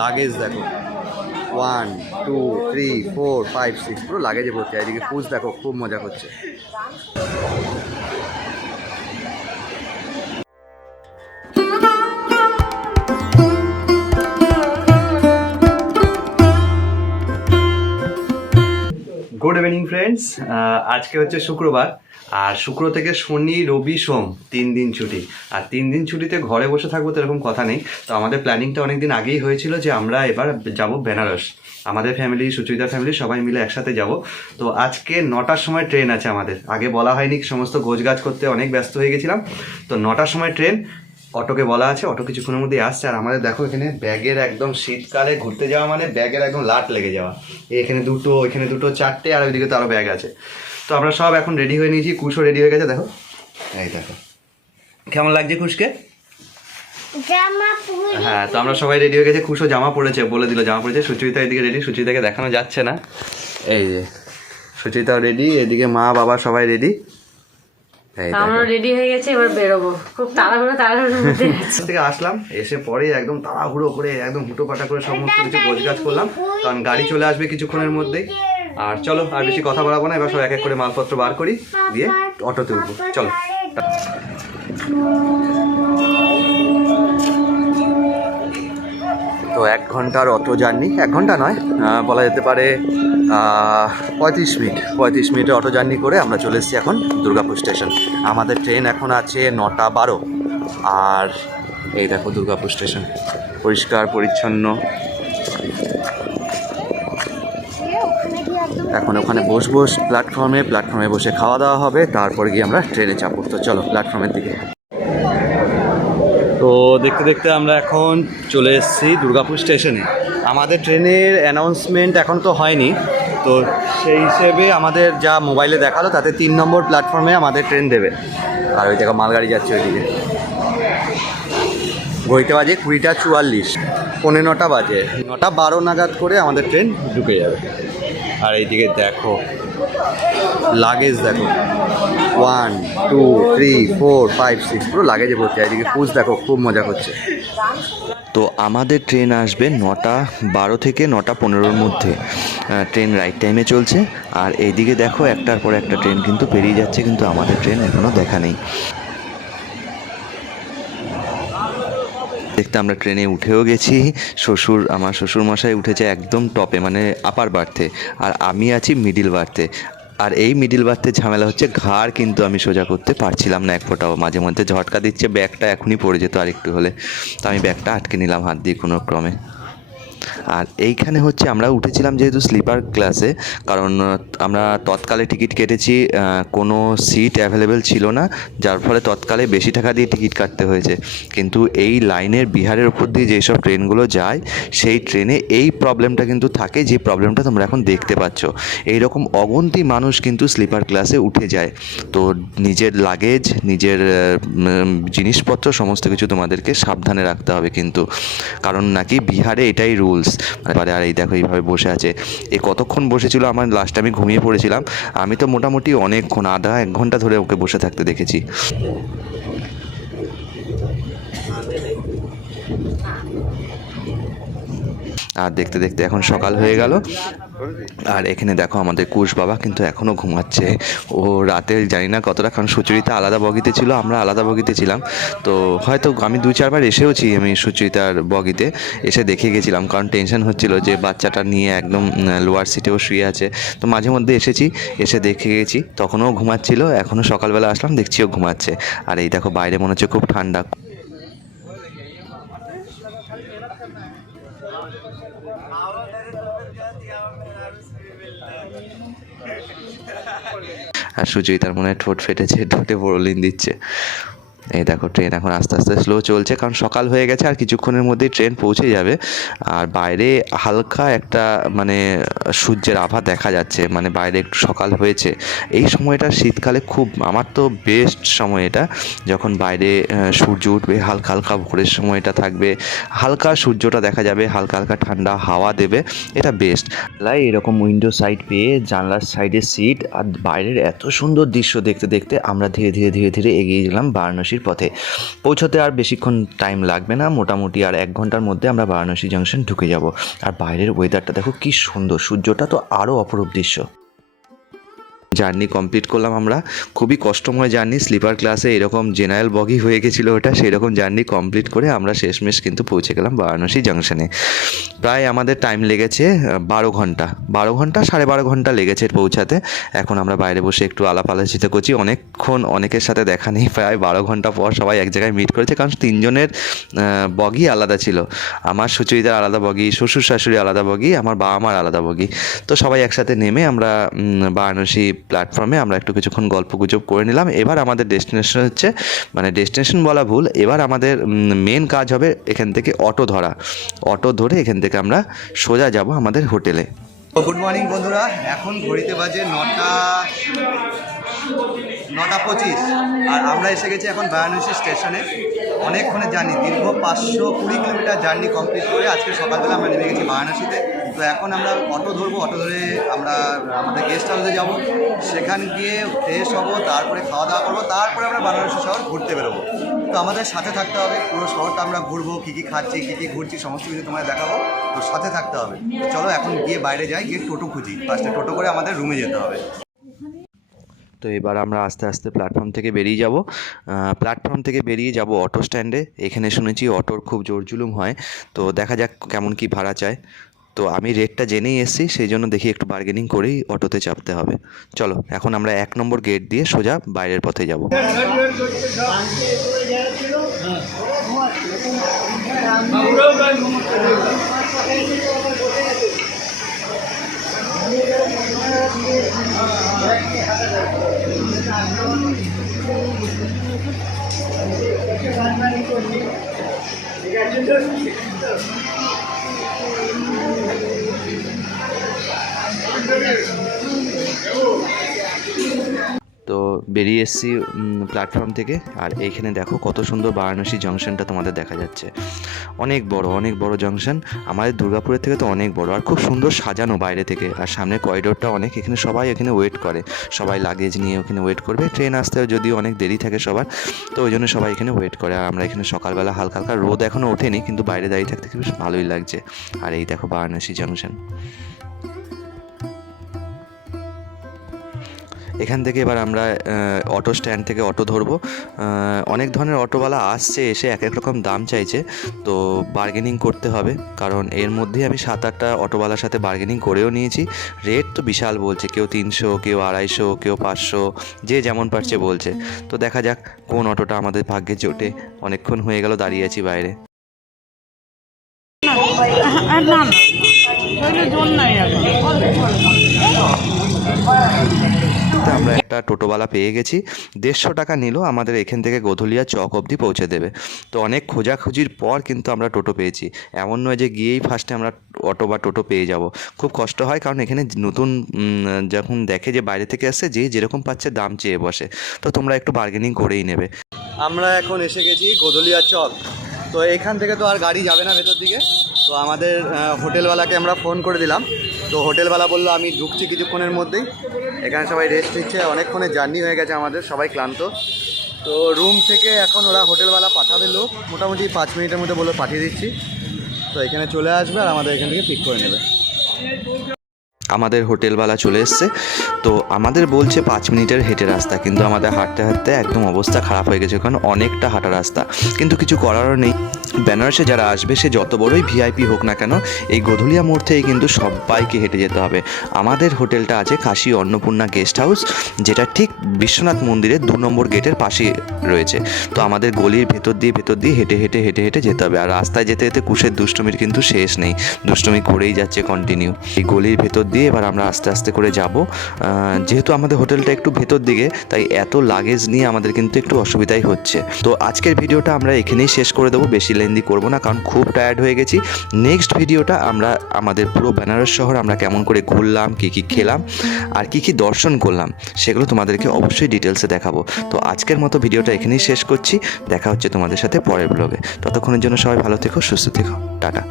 Luggage দেখো 1 2 3 4 5 6 পুরো লাগেজে ভর্তি। এদিকে পুজ দেখো খুব মজা করছে। গুড ইভিনিং ফ্রেন্ডস, আজকে হচ্ছে শুক্রবার, আর শুক্র থেকে শনি রবি সোম 3 দিন ছুটি। আর 3 দিন ছুটিতে ঘরে বসে থাকবো তো এরকম কথা নেই। তো আমাদের প্ল্যানিংটা অনেক দিন আগেই হয়েছিল যে আমরা এবার যাব বেনারস, আমাদের ফ্যামিলি, সুচরিতার ফ্যামিলি সবাই মিলে একসাথে যাব। তো আজকে 9টার সময় ট্রেন আছে আমাদের, আগে বলা হয়নি, সমস্ত গোছগাছ করতে অনেক ব্যস্ত হয়ে গেছিলাম। তো 9টার সময় ট্রেন, অটোকে বলা আছে, অটো কিছুক্ষণের মধ্যে আসছে। আর আমাদের দেখো এখানে ব্যাগের একদম, শীতকালে ঘুরতে যাওয়া মানে ব্যাগের একদম লাট লেগে যাওয়া। এখানে দুটো, এখানে দুটো, 4টে, আর ওইদিকে তো আরও ব্যাগ আছে। তো আমরা সব এখন রেডি হয়ে নিয়েছি, কুশও রেডি হয়ে গেছে। দেখো এই দেখো কেমন লাগছে কুশকে। হ্যাঁ, তো আমরা সবাই রেডি হয়ে গেছে, কুশও জামা পড়েছে, বলে দিল জামা পড়েছে। সুচরিতা এদিকে রেডি, সুচরিতাকে দেখানো যাচ্ছে না, এই যে সুচরিতাও রেডি, এদিকে মা বাবা সবাই রেডি। আমরা রেডি হয়ে গেছে, এবার বেরোবো। খুব তাড়াহুড়োর মধ্যে থেকে আসলাম, এসে পরে একদম তাড়াহুড়ো করে একদম হুটোপাটা করে সমস্ত কিছু গোছগাছ করলাম, কারণ গাড়ি চলে আসবে কিছুক্ষণের মধ্যেই। আর চলো আর বেশি কথা বাড়াবো না, এবার সব এক এক করে মালপত্র বার করি, দিয়ে অটোতে উঠবো। চলো। তো 1 ঘন্টার অটো জার্নি, 1 ঘন্টা নয়, বলা যেতে পারে 35 মিনিটের অটো জার্নি করে আমরা চলে এসেছি এখন দুর্গাপুর স্টেশন। আমাদের ট্রেন এখন আছে 9টা 12। আর এই দেখো দুর্গাপুর স্টেশন পরিষ্কার পরিচ্ছন্ন। এখন ওখানে বসবো প্ল্যাটফর্মে বসে খাওয়া দাওয়া হবে, তারপর গিয়ে আমরা ট্রেনে চাপবো। তো চলো প্ল্যাটফর্মের দিকে। তো দেখতে দেখতে আমরা এখন চলে এসেছি দুর্গাপুর স্টেশনে। আমাদের ট্রেনের অ্যানাউন্সমেন্ট এখন তো হয়নি, তো সেই হিসেবে আমাদের যা মোবাইলে দেখালো তাতে 3 নম্বর প্ল্যাটফর্মে আমাদের ট্রেন দেবে। আর ওই জায়গা মালগাড়ি যাচ্ছে ওইদিকে। ঘড়িতে বাজে 20:44, 9:45 বাজে, 9:12 নাগাদ করে আমাদের ট্রেন ঢুকে যাবে। আর এইদিকে দেখো লাগেজ দেখো 1 2 3 4 5 6 পুরো লাগেজে ভর্তি। এইদিকে পুজ দেখো খুব মজা করছে। তো আমাদের ট্রেন আসবে 9:12 থেকে 9:15 মধ্যে। ট্রেন রাইট টাইমে চলছে। আর এইদিকে দেখো একটার পর একটা ট্রেন কিন্তু পেরিয়ে যাচ্ছে, কিন্তু আমাদের ট্রেন এখনও দেখা নেই। দেখতে আমরা ট্রেনে উঠেও গেছি। আমার শ্বশুরমশাই উঠেছে একদম টপে, মানে আপার বার্থে, আর আমি আছি মিডিল বার্থে। আর এই মিডিল বার্থে ঝামেলা হচ্ছে, ঘাড় কিন্তু আমি সোজা করতে পারছিলাম না এক ফোঁটাও, মাঝে মধ্যে ঝটকা দিচ্ছে, ব্যাগটা এখনই পড়ে যেত আর একটু হলে। তো আমি ব্যাগটা আটকে নিলাম হাত দিয়ে কোনো ক্রমে। আর এইখানে হচ্ছে আমরা উঠেছিলাম যেহেতু স্লিপার ক্লাসে, কারণ আমরা তৎকালে টিকিট কেটেছি, কোনো সিট অ্যাভেলেবেল ছিল না, যার ফলে তৎকালে বেশি টাকা দিয়ে টিকিট কাটতে হয়েছে। কিন্তু এই লাইনের বিহারের ওপর দিয়ে যেসব ট্রেনগুলো যায়, সেই ট্রেনে এই প্রবলেমটা কিন্তু থাকে, যে প্রবলেমটা তোমরা এখন দেখতে পাচ্ছ। এইরকম অগন্তি মানুষ কিন্তু স্লিপার ক্লাসে উঠে যায়। তো নিজের লাগেজ, নিজের জিনিসপত্র সমস্ত কিছু তোমাদেরকে সাবধানে রাখতে হবে কিন্তু, কারণ নাকি বিহারে এটাই রুলস। মানে আর এই দেখো এইভাবে বসে আছে, এ কতক্ষণ বসেছিল, আমার লাস্ট আমি ঘুমিয়ে পড়েছিলাম। আমি তো মোটামুটি অনেকক্ষণ, আধা 1 ঘন্টা ধরে ওকে বসে থাকতে দেখেছি। আর দেখতে দেখতে এখন সকাল হয়ে গেল। আর এখানে দেখো আমাদের কুশ বাবা কিন্তু এখনও ঘুমাচ্ছে। ও রাতে জানি না কতটা, কারণ সুচরিতা আলাদা বগিতে ছিল, আমরা আলাদা বগিতে ছিলাম। তো হয়তো আমি 2-4 বার এসেওছি, আমি সুচরিতার বগিতে এসে দেখে গেছিলাম, কারণ টেনশন হচ্ছিল যে বাচ্চাটা নিয়ে একদম লোয়ার সিটেও শুয়ে আছে। তো মাঝে মধ্যে এসে দেখে গেছি, তখনও ঘুমাচ্ছিল। এখনও সকালবেলা আসলাম, দেখছিও ঘুমাচ্ছে। আর এই দেখো বাইরে মনে হচ্ছে খুব ঠান্ডা। আর সুচরিতার মনে হয় ঠোঁট ফেটেছে, ঠোঁটে বোরোলিন দিচ্ছে। এই দেখো ট্রেন এখন আস্তে আস্তে স্লো চলছে, কারণ সকাল হয়ে গেছে, আর কিছুক্ষণের মধ্যেই ট্রেন পৌঁছে যাবে। আর বাইরে হালকা একটা মানে সূর্যের আভা দেখা যাচ্ছে, মানে বাইরে একটু সকাল হয়েছে। এই সময়টা শীতকালে খুব, আমার তো বেস্ট সময় এটা, যখন বাইরে সূর্য উঠবে, হালকা হালকা ভোরের সময়টা থাকবে, হালকা সূর্যটা দেখা যাবে, হালকা হালকা ঠান্ডা হাওয়া দেবে, এটা বেস্ট। লাই এরকম উইন্ডো সাইড পেয়ে জানলার সাইডে সিট, আর বাইরের এত সুন্দর দৃশ্য দেখতে দেখতে আমরা ধীরে ধীরে এগিয়ে গেলাম বারাণসী বারাণসীর পথে। পৌঁছতে আর বেশিক্ষণ টাইম লাগবে না, মোটামুটি আর 1 ঘন্টার মধ্যে আমরা বারাণসী জাংশন ঢুকে যাব। আর বাইরের ওয়েদারটা দেখো কি সুন্দর, সূর্যটা তো আরও অপরূপ দৃশ্য। জার্নি কমপ্লিট করলাম আমরা, খুবই কষ্টময় জার্নি, স্লিপার ক্লাসে এরকম জেনারেল বগি হয়ে গেছিলো ওটা, সেই রকম জার্নি কমপ্লিট করে আমরা শেষমেশ কিন্তু পৌঁছে গেলাম বারাণসী জাংশনে। প্রায় আমাদের টাইম লেগেছে 12 ঘন্টা, 12 ঘন্টা 12.5 ঘন্টা লেগেছে পৌঁছাতে। এখন আমরা বাইরে বসে একটু আলাপ আলোচনা করছি, অনেকক্ষণ অনেকের সাথে দেখা নেই, প্রায় 12 ঘন্টা পর সবাই এক জায়গায় মিট করেছে, কারণ 3 জনের বগি আলাদা ছিল। আমার সুচরিতার আলাদা বগি, শ্বশুর শাশুড়ি আলাদা বগি, আমার বাবা মার আলাদা বগি। তো সবাই একসাথে নেমে আমরা বারাণসী প্ল্যাটফর্মে আমরা একটু কিছুক্ষণ গল্পগুজব করে নিলাম। এবার আমাদের ডেস্টিনেশন হচ্ছে, মানে ডেস্টিনেশন বলা ভুল, এবার আমাদের মেন কাজ হবে এখান থেকে অটো ধরা। অটো ধরে এখান থেকে আমরা সোজা যাব আমাদের হোটেলে। গুড মর্নিং বন্ধুরা, এখন ঘড়িতে বাজে 9:25 আর আমরা এসে গেছি এখন বারাণসী স্টেশনে। অনেকক্ষণের জার্নি, দীর্ঘ 520 কিলোমিটার জার্নি কমপ্লিট করে আজকে সকালবেলা আমরা নেমে গেছি বারাণসীতে। তো এখন আমরা অটো ধরবো, অটো ধরে আমরা আমাদের গেস্ট হাউসে যাবো, সেখানে গিয়ে ফ্রেশ হবো, তারপরে খাওয়া দাওয়া করবো, তারপরে আমরা বারাণসী শহর ঘুরতে বেরোবো। তো আমাদের সাথে থাকতে হবে, পুরো শহরটা আমরা ঘুরবো, কী কী খাচ্ছি, কী কী ঘুরছি, সমস্ত কিছু তোমায় দেখাবো। তো সাথে থাকতে হবে। চলো এখন গিয়ে বাইরে যাই, গিয়ে টোটো খুঁজি, ফার্স্টে টোটো করে আমাদের রুমে যেতে হবে। তো এবার আমরা আস্তে আস্তে প্ল্যাটফর্ম থেকে বেরিয়ে যাব। প্ল্যাটফর্ম থেকে বেরিয়ে যাব অটো স্ট্যান্ডে। এখানে শুনেছি অটোর খুব জোর জুলুম হয়, তো দেখা যাক কেমন কি ভাড়া চায়। তো আমি রেটটা জেনেই এসেছি, সেই জন্য দেখি একটু বার্গেনিং করেই অটোতে চাপতে হবে। চলো এখন আমরা 1 নম্বর গেট দিয়ে সোজা বাইরের পথে যাব। তো বেরিয়ে এসেছি প্ল্যাটফর্ম থেকে, আর এইখানে দেখো কত সুন্দর বারাণসী জংশনটা তোমাদের দেখা যাচ্ছে। অনেক বড় জংশন, আমাদের দুর্গাপুরের থেকে তো অনেক বড়, আর খুব সুন্দর সাজানো বাইরে থেকে। আর সামনে করিডোরটা অনেক, এখানে সবাই এখানে ওয়েট করে, সবাই লাগেজ নিয়ে ওখানে ওয়েট করবে। ট্রেন আসতেও যদিও অনেক দেরি থাকে সবার, তো ওই জন্য সবাই এখানে ওয়েট করে। আর আমরা এখানে সকালবেলা হালকা হালকা রোদ এখনও ওঠেনি, কিন্তু বাইরে দাঁড়িয়ে থাকতে বেশ ভালোই লাগছে। আর এই দেখো বারাণসী জংশন। এখান থেকে এবার আমরা অটো স্ট্যান্ড থেকে অটো ধরবো। অনেক ধরনের অটোওয়ালা আসছে, এসে এক এক রকম দাম চাইছে, তো বার্গেনিং করতে হবে। কারণ এর মধ্যেই আমি 7-8টা অটোওয়ালার সাথে বার্গেনিং করেও নিয়েছি। রেট তো বিশাল বলছে, কেউ 300, কেউ 250, কেউ 500, যে যেমন পারছে বলছে। তো দেখা যাক কোন অটোটা আমাদের ভাগ্যে জোটে। অনেকক্ষণ হয়ে গেল দাঁড়িয়ে আছি বাইরে। আমরা একটা টোটোওয়ালা পেয়ে গেছি, 150 টাকা নিল, আমাদের এখান থেকে গোধুলিয়া চক অবধি পৌঁছে দেবে। তো অনেক খোঁজাখুঁজির পর কিন্তু আমরা টোটো পেয়েছি। এমন নয় যে গিয়েই ফার্স্টে আমরা অটো বা টোটো পেয়ে যাব, খুব কষ্ট হয়। কারণ এখানে নতুন যখন দেখে যে বাইরে থেকে আসছে, যে যেরকম পাচ্ছে দাম চেয়ে বসে, তো তোমরা একটু বার্গেনিং করেই নেবে। আমরা এখন এসে গেছি গোধুলিয়া চক। তো এখান থেকে তো আর গাড়ি যাবে না ভেতর দিকে, তো আমাদের হোটেলওয়ালাকে আমরা ফোন করে দিলাম। তো হোটেলওয়ালা বললো আমি ঢুকছি কিছুক্ষণের মধ্যেই। এখানে সবাই রেস্ট নিচ্ছে, অনেকক্ষণের জার্নি হয়ে গেছে আমাদের, সবাই ক্লান্ত। তো রুম থেকে এখন ওরা হোটেলওয়ালা পাঠাবে লোক, মোটামুটি 5 মিনিটের মধ্যে বলে পাঠিয়ে দিচ্ছি। তো এখানে চলে আসবে আর আমাদের এখান থেকে পিক করে নেবে। আমাদের হোটেলওয়ালা চলে এসছে। তো আমাদের বলছে 5 মিনিটের হেঁটে রাস্তা, কিন্তু আমাদের হাঁটতে হাঁটতে একদম অবস্থা খারাপ হয়ে গেছে, কারণ অনেকটা হাঁটা রাস্তা। কিন্তু কিছু করারও নেই, বেনারসে যারা আসবে সে যত বড়ই ভিআইপি হোক না কেন, এই গোধুলিয়া মোড় থেকে কিন্তু সবাইকে হেঁটে যেতে হবে। আমাদের হোটেলটা আছে কাশী অন্নপূর্ণা গেস্ট হাউস, যেটা ঠিক বিশ্বনাথ মন্দিরের 2 নম্বর গেটের পাশে রয়েছে। তো আমাদের গলির ভেতর দিয়ে হেঁটে হেঁটে যেতে হবে। আর রাস্তায় যেতে যেতে কুশের দুষ্টমির কিন্তু শেষ নেই, দুষ্টমি করেই যাচ্ছে কন্টিনিউ। এই গলির ভেতর দিয়ে এবার আমরা আস্তে আস্তে করে যাব। যেহেতু আমাদের হোটেলটা একটু ভেতর দিকে, তাই এত লাগেজ নিয়ে আমাদের কিন্তু একটু অসুবিধাই হচ্ছে। তো আজকের ভিডিওটা আমরা এখানেই শেষ করে দেবো, বেশি লেন্দি করবো না, কারণ খুব টায়ার্ড হয়ে গেছি। নেক্সট ভিডিওটা আমরা আমাদের পুরো বেনারস শহর আমরা কেমন করে ঘুরলাম, কী কী খেলাম আর কী কী দর্শন করলাম, সেগুলো তোমাদেরকে অবশ্যই ডিটেলসে দেখাবো। তো আজকের মতো ভিডিওটা এখানেই শেষ করছি, দেখা হচ্ছে তোমাদের সাথে পরের ব্লগে। ততক্ষণের জন্য সবাই ভালো থেকো, সুস্থ থেকো, টাটা।